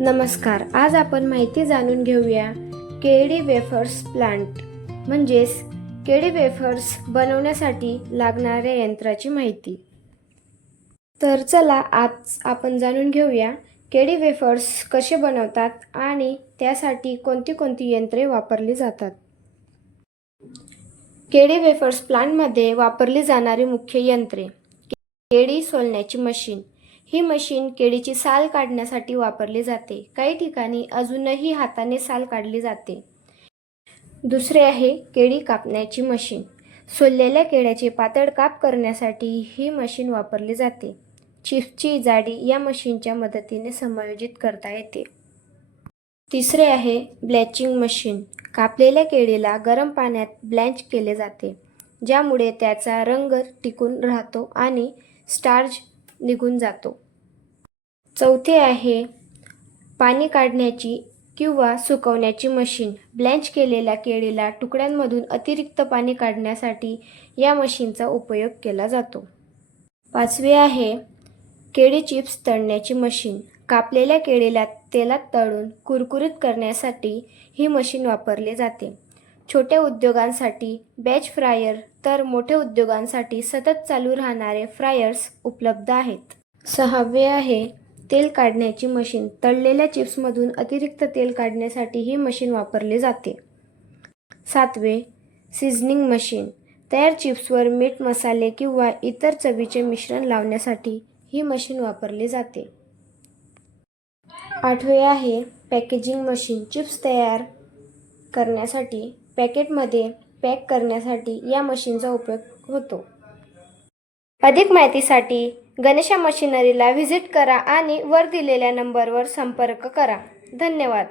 नमस्कार. आज आपण माहिती जाणून घेऊया केळी वेफर्स प्लांट म्हणजेच केळी वेफर्स बनवण्यासाठी लागणाऱ्या यंत्राची माहिती. तर चला आज आपण जाणून घेऊया केळी वेफर्स कसे बनवतात आणि त्यासाठी कोणती कोणती यंत्रे वापरली जातात. केळी वेफर्स प्लांटमध्ये वापरली जाणारी मुख्य यंत्रे. केळी सोलण्याची मशीन. ही मशीन केळीची साल काढण्यासाठी वापरली जाते. काही ठिकाणी अजूनही हाताने साल काढली जाते. दुसरे आहे केळी कापण्याची मशीन. सोललेल्या केळ्याचे पातळ काप करण्यासाठी ही मशीन वापरली जाते. चिप्सची जाडी या मशीनच्या मदतीने समायोजित करता येते. तिसरे आहे ब्लॅचिंग मशीन. कापलेल्या केळीला गरम पाण्यात ब्लँच केले जाते, ज्यामुळे त्याचा रंग टिकून राहतो आणि स्टार्च निघून जातो. चौथे आहे पाणी काढण्याची किंवा सुकवण्याची मशीन. ब्लँच केलेल्या केळीला तुकड्यांमधून अतिरिक्त पाणी काढण्यासाठी या मशीनचा उपयोग केला जातो. पाचवे आहे केळी चिप्स तळण्याची मशीन. कापलेल्या केळीला तेलात तळून कुरकुरीत करण्यासाठी ही मशीन वापरली जाते. छोट्या उद्योगांसाठी बॅच फ्रायर तर मोठ्या उद्योगांसाठी सतत चालू राहणारे फ्रायर्स उपलब्ध आहेत. सहावे आहे तेल काढण्याची मशीन. तळलेल्या चिप्समधून अतिरिक्त तेल काढण्यासाठी ही मशीन वापरली जाते. सातवे सीझनिंग मशीन. तयार चिप्सवर मीठ, मसाले किंवा इतर चवीचे मिश्रण लावण्यासाठी ही मशीन वापरली जाते. आठवे आहे पॅकेजिंग मशीन. चिप्स तयार करण्यासाठी पॅकेटमध्ये पॅक करण्यासाठी या मशीनचा उपयोग होतो. अधिक माहितीसाठी गणेशा मशिनरीला व्हिजिट करा आणि वर दिलेल्या नंबरवर संपर्क करा. धन्यवाद.